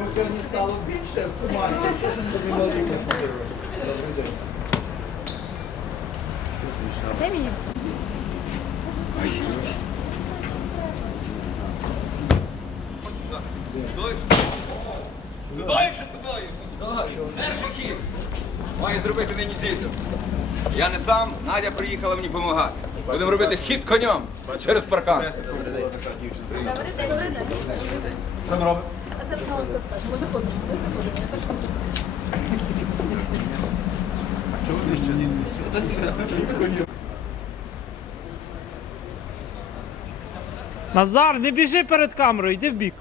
Ну, сьогодні стало більше в контролювати. Добрий день. Сюди, чи туди? Перший хід. Зробити нині дітям. Я не сам, Надя приїхала мені допомагати. Будемо робити хід конем через паркан. Що ми робимо? А це знову все скажемо. Заходимо, ми заходимо. Я теж хочу. Назар, не біжи перед камерою, йди в бік.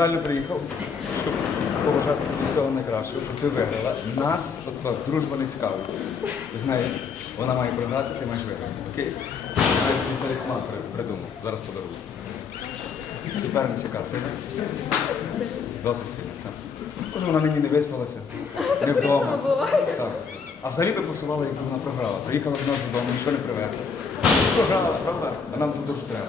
Спеціально приїхав, щоб побажати тобі всього найкращого, щоб ти виграла. Нас от така дружба не цікавить. З нею вона має продати, ти маєш виграти. Окей? Я тобі талісман придумав. Зараз подарую. Суперниця яка сильна? Досить сильна, так. Може, вона нині не виспалася, не вдома. Так. А взагалі би посувала, якби вона програла. Приїхала до нас додому, нічого не привезла. Програла, правда? А нам тут дуже треба.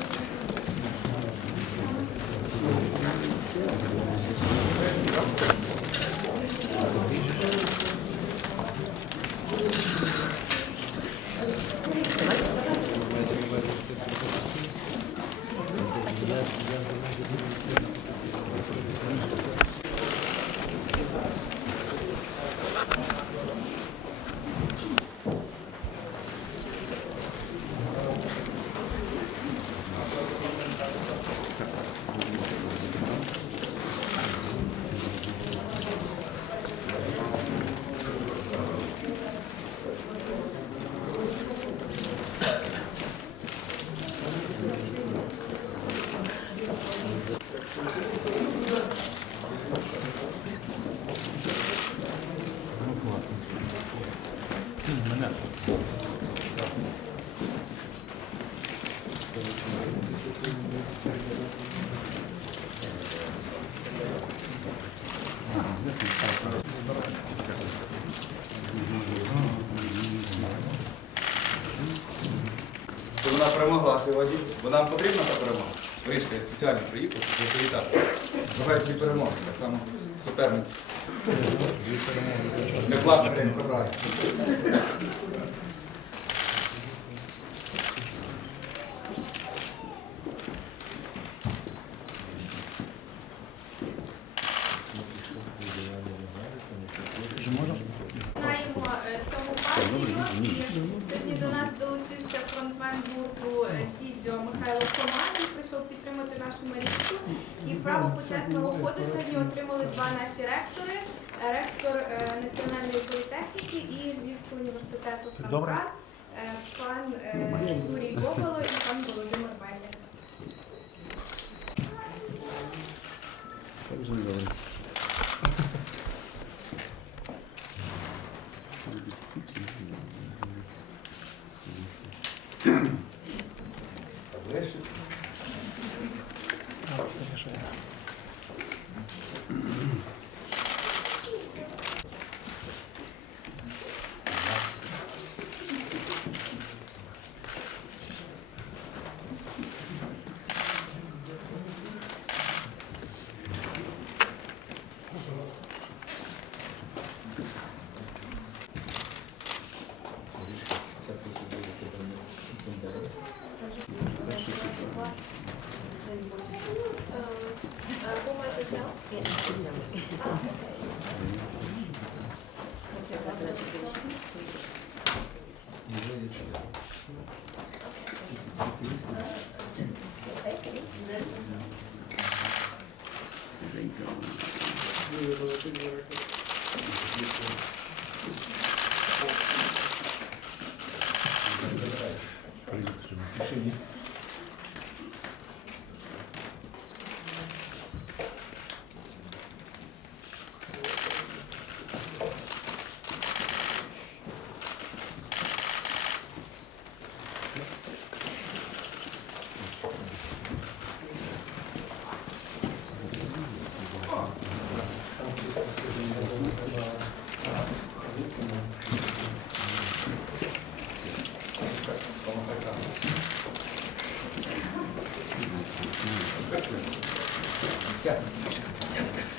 Що вона перемогла сьогодні, бо нам потрібна та перемога. Вирішка, я спеціально приїхав, щоб привітати. Бажаю тобі перемоги, так само суперниця. Не плакати, не ハハハハ! to. Ya está.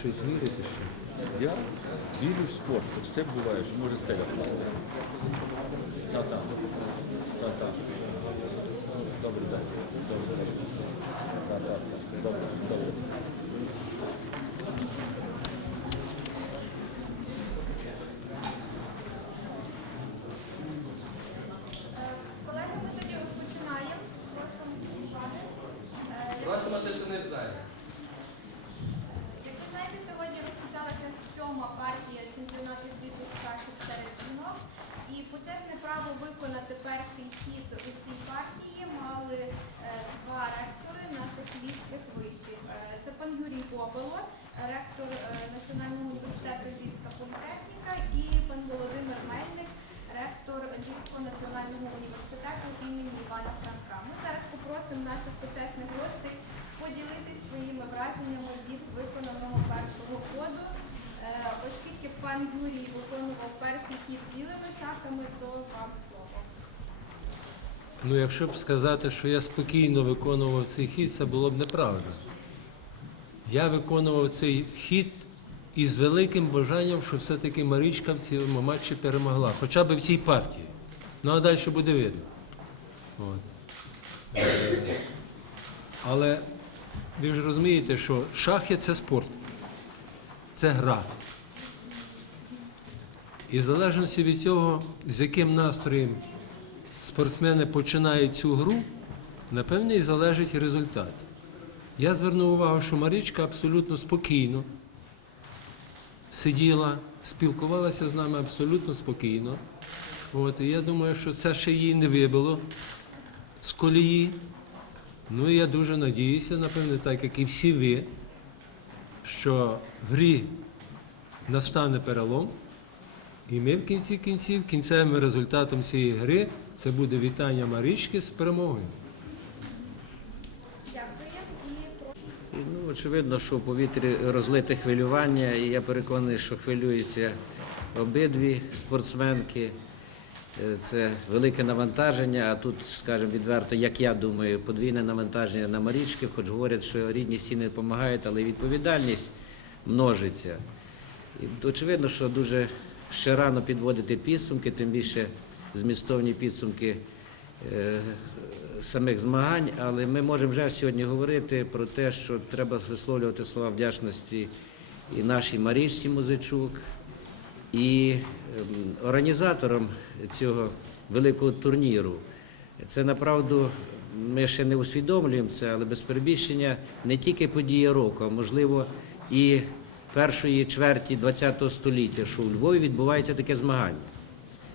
Щось вірите ще? Я вірю в спорт, що все буває, що може стеля впасти. Та-та. Та-та. Добре, день. Добре. Та-та. Добре, добре. Колеги, ми тоді розпочинаємо. Просимо тишини в залі. Як ви знаєте, сьогодні розпочалася сьома партія чемпіонату світу з шахів серед жінок. І почесне право виконати перший хід у цій партії мали е, два ректори наших львівських вишів. Е, Це пан Бобило, ректор е, Національного університету Львівська політехніка, і пан Володимир Мельник, ректор Львівського національного університету імені Івана Франка. Ми зараз попросимо наших почесних гостей поділитись своїми враженнями від виконаного першого ходу. Е, Оскільки пан Юрій виконував перший хід білими шахами, то вам слово. Ну, якщо б сказати, що я спокійно виконував цей хід, це було б неправда. Я виконував цей хід із великим бажанням, що все-таки Марічка в цьому матчі перемогла, хоча б в цій партії. Ну а далі буде видно. От. Але ви ж розумієте, що шахи це спорт, це гра. І в залежності від цього, з яким настроєм спортсмени починають цю гру, напевне, і залежить результат. Я звернув увагу, що Марічка абсолютно спокійно сиділа, спілкувалася з нами абсолютно спокійно. От, і я думаю, що це ще її не вибило з колії. Ну і я дуже надіюся, напевне, так як і всі ви, що в грі настане перелом. І ми в кінці кінців, кінцевим результатом цієї гри це буде вітання Марічки з перемогою. Дякую. І прошу. І, Ну, очевидно, що в повітрі розлите хвилювання, і я переконаний, що хвилюються обидві спортсменки. Е, Це велике навантаження, а тут, скажімо відверто, як я думаю, подвійне навантаження на Марічки, хоч говорять, що рідні стіни допомагають, але відповідальність множиться. І очевидно, що дуже ще рано підводити підсумки, тим більше змістовні підсумки е, самих змагань, але ми можемо вже сьогодні говорити про те, що треба висловлювати слова вдячності і нашій Марічці Музичук, і ем, організаторам цього великого турніру. Це направду ми ще не усвідомлюємо це, але без перебільшення не тільки подія року, а можливо і першої чверті ХХ століття, що у Львові відбувається таке змагання.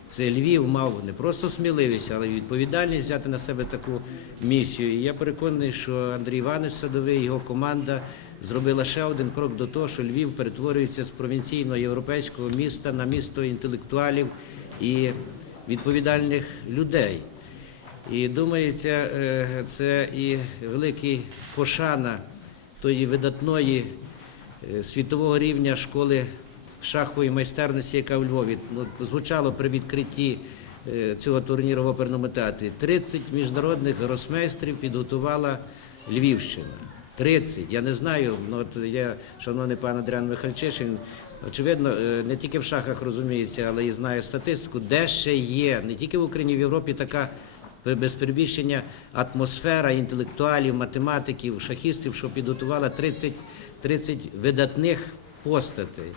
Це Львів мав не просто сміливість, але й відповідальність взяти на себе таку місію. І я переконаний, що Андрій Іванович Садовий, його команда зробила ще один крок до того, що Львів перетворюється з провінційного європейського міста на місто інтелектуалів і відповідальних людей. І думається, е, це і великий пошана тої видатної е, світового рівня школи шахової майстерності, яка в Львові Ну, звучало при відкритті е, цього турніру в оперному театрі. 30 міжнародних гросмейстрів підготувала Львівщина. 30. Я не знаю, ну от я, шановний пан Адріан Михальчишин, очевидно, е, не тільки в шахах розуміється, але і знає статистику, де ще є, не тільки в Україні, в Європі така без перебільшення атмосфера інтелектуалів, математиків, шахістів, що підготувала 30, 30 видатних постатей.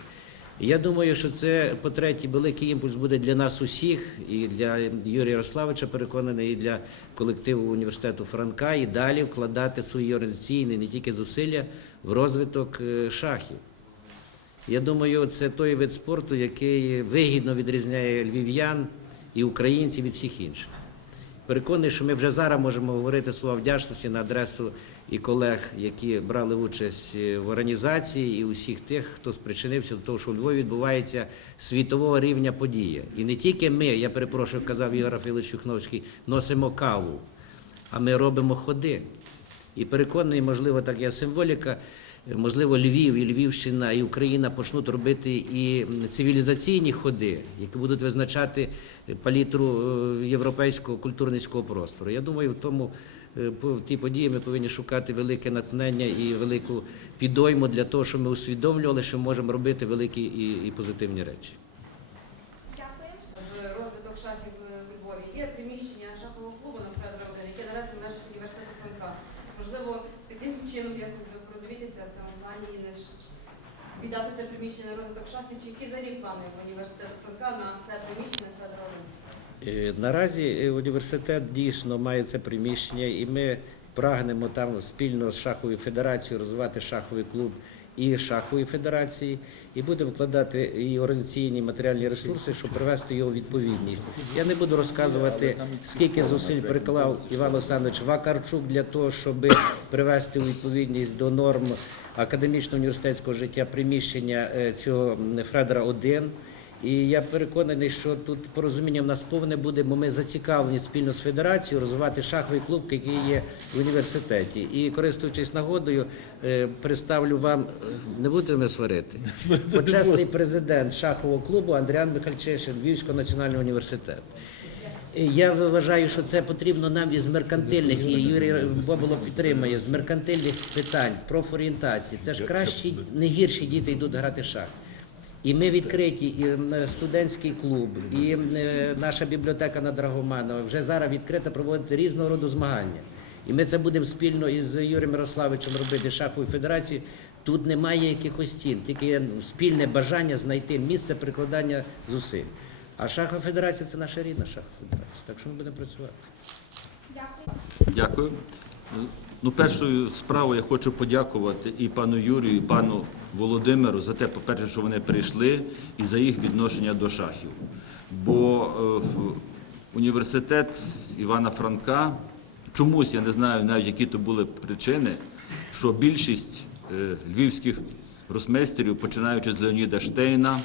Я думаю, що це, по-третє, великий імпульс буде для нас усіх, і для Юрія Ярославовича, переконаний, і для колективу університету Франка, і далі вкладати свої організаційні не тільки зусилля в розвиток е, шахів. Я думаю, це той вид спорту, який вигідно відрізняє львів'ян і українців від всіх інших. Переконаний, що ми вже зараз можемо говорити слова вдячності на адресу і колег, які брали участь е, в організації, і усіх тих, хто спричинився до того, що у Львові відбувається світового рівня подія. І не тільки ми, я перепрошую, казав Ігор Рафілович Юхновський, носимо каву, а ми робимо ходи. І переконаний, можливо, так є символіка. Можливо, Львів і Львівщина і Україна почнуть робити і цивілізаційні ходи, які будуть визначати палітру е, європейського культурницького простору. Я думаю, в тому е, ті події ми повинні шукати велике натхнення і велику підойму для того, щоб ми усвідомлювали, що можемо робити великі і, і позитивні речі. Дякую. в розвиток шахів в Львові. Є приміщення шахового клубу на Федора яке наразі межах університету Франка. Можливо, таким чином якось ви в цьому плані і не віддати це приміщення на розвиток шахів, чи які взагалі плани в університету Франка на це приміщення? Е, Наразі е, університет дійсно має це приміщення, і ми прагнемо там спільно з шаховою федерацією розвивати шаховий клуб і шахової федерації, і будемо вкладати і організаційні і матеріальні ресурси, щоб привести його у відповідність. Я не буду розказувати, скільки зусиль приклав Іван Олександрович Вакарчук для того, щоб привести у відповідність до норм академічного університетського життя приміщення е, цього Фредера 1 і я переконаний, що тут порозуміння в нас повне буде, бо ми зацікавлені спільно з федерацією розвивати шаховий клуб, який є в університеті. І користуючись нагодою, е, представлю вам, е, не будете мене сварити, почесний президент шахового клубу Андріан Михальчишин Львівського національного університету. Я вважаю, що це потрібно нам із меркантильних, і Юрій Боболо підтримує, з меркантильних питань, профорієнтації. Це ж кращі, не гірші діти йдуть грати в шах. І ми відкриті, і студентський клуб, і е, наша бібліотека на Драгоманова вже зараз відкрита проводити різного роду змагання. І ми це будемо спільно із Юрієм Мирославовичем робити з шаховою федерацією. Тут немає якихось стін, тільки є спільне бажання знайти місце прикладання зусиль. А шахова федерація це наша рідна шахова федерація. Так що ми будемо працювати. Дякую. Дякую. Ну, першою справою я хочу подякувати і пану Юрію, і пану Володимиру за те, по-перше, що вони прийшли, і за їх відношення до шахів. Бо е, університет Івана Франка чомусь, я не знаю навіть які то були причини, що більшість е, львівських росмейстерів, починаючи з Леоніда Штейна,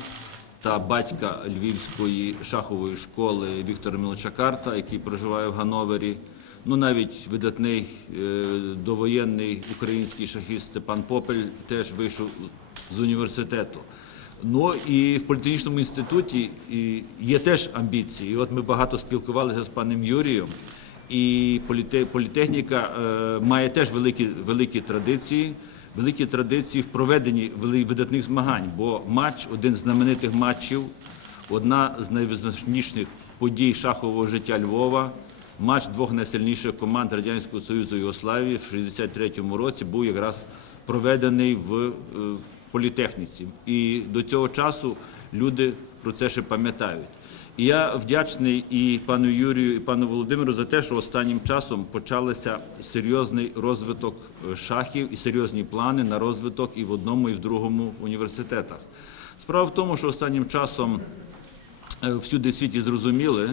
та батька Львівської шахової школи Віктора Мілоча Карта, який проживає в Гановері. Ну, навіть видатний е, довоєнний український шахіст Степан Попель теж вийшов з університету. Ну і в політехнічному інституті є теж амбіції. І от ми багато спілкувалися з паном Юрієм. І політехніка е, має теж великі, великі традиції, великі традиції в проведенні видатних змагань. Бо матч, один з знаменитих матчів, одна з найвизначніших подій шахового життя Львова. Матч двох найсильніших команд Радянського Союзу і Югославії в 63-му році був якраз проведений в е, політехніці. І до цього часу люди про це ще пам'ятають. І я вдячний і пану Юрію, і пану Володимиру за те, що останнім часом почалися серйозний розвиток е, шахів і серйозні плани на розвиток і в одному, і в другому університетах. Справа в тому, що останнім часом е, всюди в світі зрозуміли,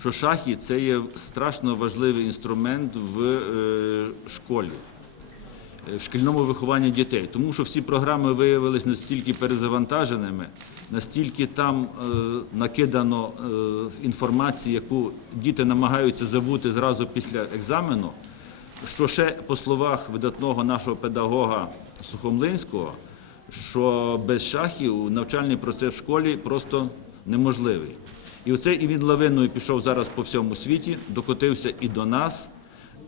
що шахи це є страшно важливий інструмент в е, школі е, в шкільному вихованні дітей, тому що всі програми виявилися настільки перезавантаженими, настільки там е, накидано інформації, яку діти намагаються забути зразу після екзамену, що ще по словах видатного нашого педагога Сухомлинського, що без шахів навчальний процес в школі просто неможливий. І оце і він лавиною пішов зараз по всьому світі, докотився і до нас.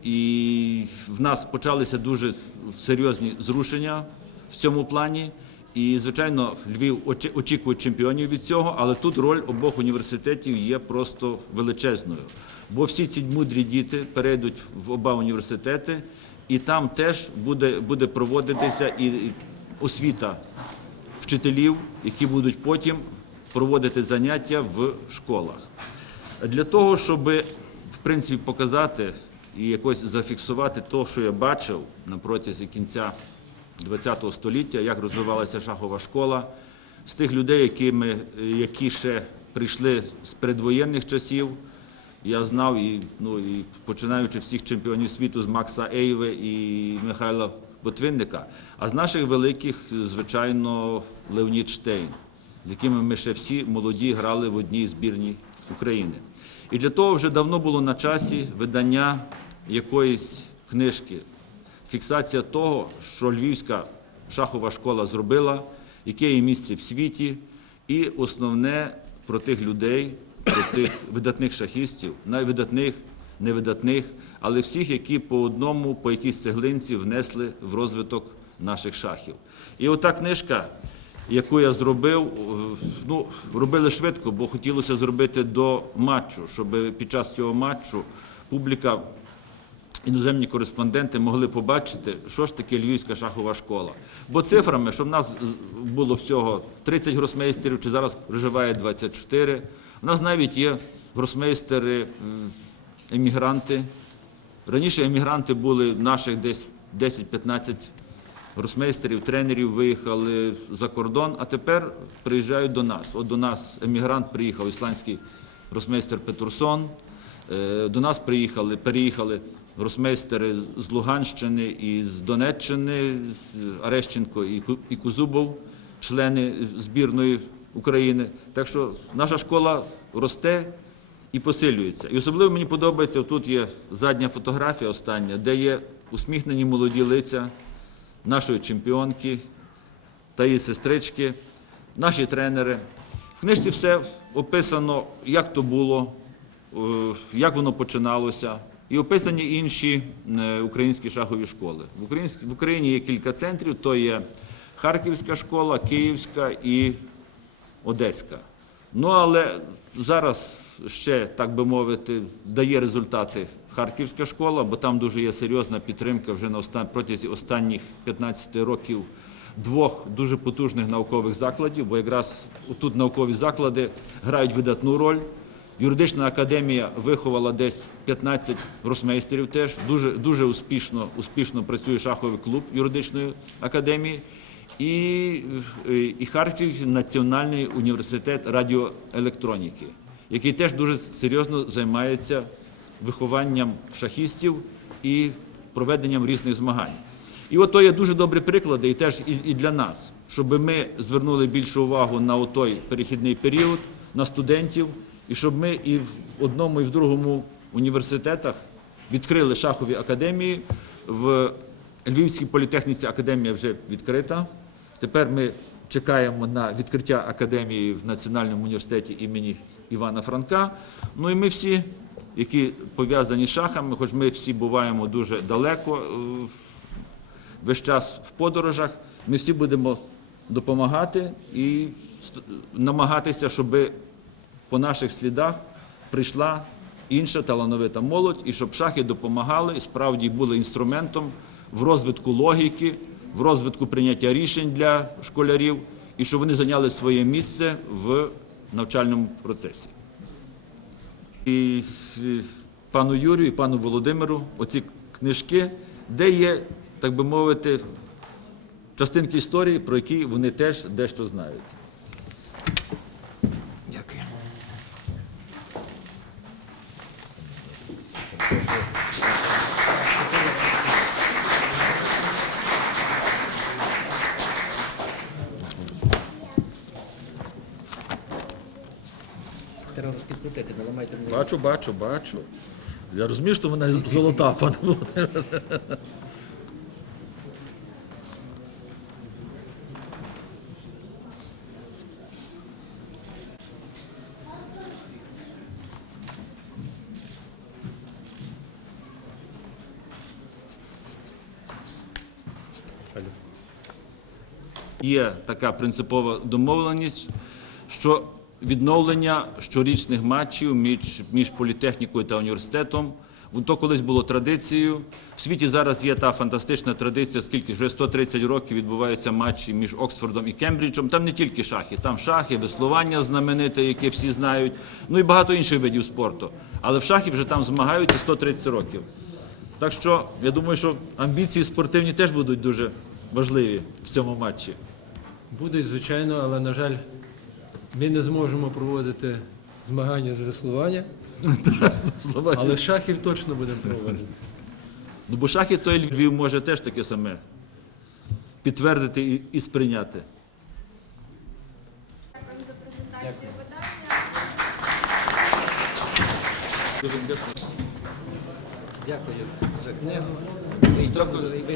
І в нас почалися дуже серйозні зрушення в цьому плані. І, звичайно, Львів очі- очікує чемпіонів від цього, але тут роль обох університетів є просто величезною. Бо всі ці мудрі діти перейдуть в оба університети, і там теж буде, буде проводитися і освіта вчителів, які будуть потім проводити заняття в школах. Для того, щоб в принципі показати і якось зафіксувати те, що я бачив на протязі кінця ХХ століття, як розвивалася шахова школа, з тих людей, які, ми, які ще прийшли з предвоєнних часів, я знав і, ну, і починаючи всіх чемпіонів світу з Макса Ейви і Михайла Ботвинника, а з наших великих, звичайно, Леонід Штейн, з якими ми ще всі молоді грали в одній збірній України. І для того вже давно було на часі видання якоїсь книжки, фіксація того, що Львівська шахова школа зробила, яке її місце в світі, і основне про тих людей, про тих видатних шахістів, найвидатних, невидатних, але всіх, які по одному, по якійсь цеглинці внесли в розвиток наших шахів. І ота книжка, яку я зробив, е, ну, робили швидко, бо хотілося зробити до матчу, щоб під час цього матчу публіка іноземні кореспонденти могли побачити, що ж таке Львівська шахова школа. Бо цифрами, що в нас було всього 30 гросмейстерів, чи зараз проживає 24, у нас навіть є гросмейстери, емігранти. Раніше емігранти були наших десь 10-15 гросмейстерів, тренерів виїхали за кордон, а тепер приїжджають до нас. От до нас емігрант приїхав, ісландський гросмейстер Петурсон. Е, До нас приїхали, переїхали гросмейстери з Луганщини і з Донеччини, Арещенко і Кузубов, члени збірної України. Так що наша школа росте і посилюється. І особливо мені подобається, тут є задня фотографія остання, де є усміхнені молоді лиця нашої чемпіонки та її сестрички, наші тренери. В книжці все описано, як то було, е, як воно починалося. І описані інші е, українські шахові школи. В Україні є кілька центрів: то є Харківська школа, Київська і Одеська. Ну але зараз ще, так би мовити, дає результати Харківська школа, бо там дуже є серйозна підтримка вже на остан... протязі останніх 15 років двох дуже потужних наукових закладів, бо якраз тут наукові заклади грають видатну роль. Юридична академія виховала десь 15 гросмейстерів теж. Дуже, дуже успішно, успішно працює шаховий клуб юридичної академії. І, і Харківський національний університет радіоелектроніки, який теж дуже серйозно займається вихованням шахістів і проведенням різних змагань. І от то є дуже добрі приклади, і теж і, для нас, щоб ми звернули більшу увагу на той перехідний період, на студентів, і щоб ми і в одному, і в другому університетах відкрили шахові академії. В Львівській політехніці академія вже відкрита. Тепер ми чекаємо на відкриття академії в Національному університеті імені Івана Франка. Ну і ми всі, які пов'язані з шахами, хоч ми всі буваємо дуже далеко е, весь час в подорожах, ми всі будемо допомагати і намагатися, щоб по наших слідах прийшла інша талановита молодь, і щоб шахи допомагали справді були інструментом в розвитку логіки, в розвитку прийняття рішень для школярів, і щоб вони зайняли своє місце в навчальному процесі. І пану Юрію, і пану Володимиру оці книжки, де є, так би мовити, частинки історії, про які вони теж дещо знають. Мені. Бачу, бачу, бачу. Я розумію, що вона золота, пане Володимире. Є така принципова домовленість, що відновлення щорічних матчів між, між політехнікою та університетом. То колись було традицією. В світі зараз є та фантастична традиція, скільки вже 130 років відбуваються матчі між Оксфордом і Кембриджем. Там не тільки шахи, там шахи, веслування знамените, яке всі знають, ну і багато інших видів спорту. Але в шахі вже там змагаються 130 років. Так що я думаю, що амбіції спортивні теж будуть дуже важливі в цьому матчі. Будуть, звичайно, але, на жаль, ми не зможемо проводити змагання з веслування, але шахів точно будемо проводити. Ну, бо шахи той Львів може теж таке саме підтвердити і, і сприйняти. Дякую за презентацію. Дуже дякую. Дякую за книгу. Ви,